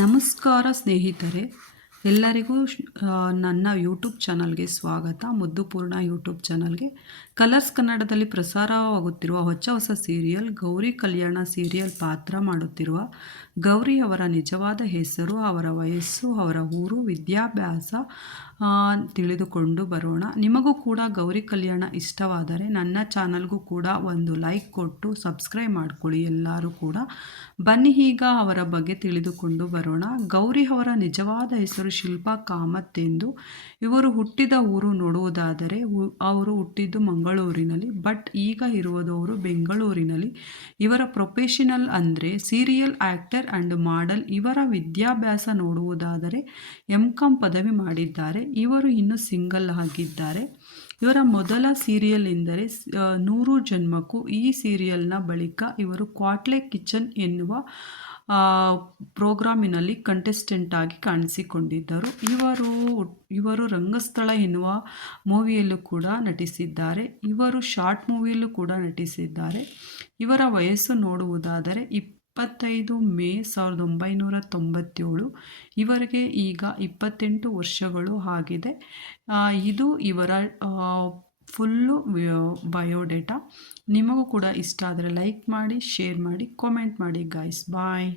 ನಮಸ್ಕಾರ ಸ್ನೇಹಿತರೆ, ಎಲ್ಲರಿಗೂ ನನ್ನ ಯೂಟ್ಯೂಬ್ ಚಾನಲ್ಗೆ ಸ್ವಾಗತ. ಮುದ್ದುಪೂರ್ಣ ಯೂಟ್ಯೂಬ್ ಚಾನಲ್ಗೆ. ಕಲರ್ಸ್ ಕನ್ನಡದಲ್ಲಿ ಪ್ರಸಾರವಾಗುತ್ತಿರುವ ಹೊಸ ಸೀರಿಯಲ್ ಗೌರಿ ಕಲ್ಯಾಣ ಸೀರಿಯಲ್ ಪಾತ್ರ ಮಾಡುತ್ತಿರುವ ಗೌರಿ ಅವರ ನಿಜವಾದ ಹೆಸರು, ಅವರ ವಯಸ್ಸು, ಅವರ ಊರು, ವಿದ್ಯಾಭ್ಯಾಸ ತಿಳಿದುಕೊಂಡು ಬರೋಣ. ನಿಮಗೂ ಕೂಡ ಗೌರಿ ಕಲ್ಯಾಣ ಇಷ್ಟವಾದರೆ ನನ್ನ ಚಾನಲ್ಗೂ ಕೂಡ ಒಂದು ಲೈಕ್ ಕೊಟ್ಟು ಸಬ್ಸ್ಕ್ರೈಬ್ ಮಾಡ್ಕೊಳ್ಳಿ. ಎಲ್ಲರೂ ಕೂಡ ಬನ್ನಿ ಈಗ ಅವರ ಬಗ್ಗೆ ತಿಳಿದುಕೊಂಡು ಬರೋಣ. ಗೌರಿ ಅವರ ನಿಜವಾದ ಹೆಸರು ಶಿಲ್ಪಾ ಕಾಮತ್ ಎಂದು. ಇವರು ಹುಟ್ಟಿದ ಊರು ನೋಡುವುದಾದರೆ ಅವರು ಹುಟ್ಟಿದ್ದು ಮಂಗಳೂರಿನಲ್ಲಿ, ಬಟ್ ಈಗ ಇರುವುದವರು ಬೆಂಗಳೂರಿನಲ್ಲಿ. ಇವರ ಪ್ರೊಫೆಷನಲ್ ಅಂದರೆ ಸೀರಿಯಲ್ ಆ್ಯಕ್ಟರ್ ಆ್ಯಂಡ್ ಮಾಡೆಲ್. ಇವರ ವಿದ್ಯಾಭ್ಯಾಸ ನೋಡುವುದಾದರೆ MCom ಪದವಿ ಮಾಡಿದ್ದಾರೆ. ಇವರು ಇನ್ನೂ ಸಿಂಗಲ್ ಆಗಿದ್ದಾರೆ. ಇವರ ಮೊದಲ ಸೀರಿಯಲ್ ಎಂದರೆ 100 ಜನ್ಮಕ್ಕೂ. ಈ ಸೀರಿಯಲ್ನ ಬಳಿಕ ಇವರು ಕ್ವಾಟ್ಲೆ ಕಿಚನ್ ಎನ್ನುವ ಪ್ರೋಗ್ರಾಮಿನಲ್ಲಿ ಕಂಟೆಸ್ಟೆಂಟ್ ಆಗಿ ಕಾಣಿಸಿಕೊಂಡಿದ್ದರು. ಇವರು ರಂಗಸ್ಥಳ ಎನ್ನುವ ಮೂವಿಯಲ್ಲೂ ಕೂಡ ನಟಿಸಿದ್ದಾರೆ. ಇವರು ಶಾರ್ಟ್ ಮೂವಿಯಲ್ಲೂ ಕೂಡ ನಟಿಸಿದ್ದಾರೆ. ಇವರ ವಯಸ್ಸು ನೋಡುವುದಾದರೆ 25 ಮೇ 1997. ಇವರಿಗೆ ಈಗ 28 ವರ್ಷಗಳು ಆಗಿದೆ. ಇದು ಇವರ ಫುಲ್ಲು ಬಯೋಡೇಟಾ. ನಿಮಗೂ ಕೂಡ ಇಷ್ಟ ಆದರೆ ಲೈಕ್ ಮಾಡಿ, ಶೇರ್ ಮಾಡಿ, ಕಾಮೆಂಟ್ ಮಾಡಿ ಗಾಯ್ಸ್. ಬಾಯ್.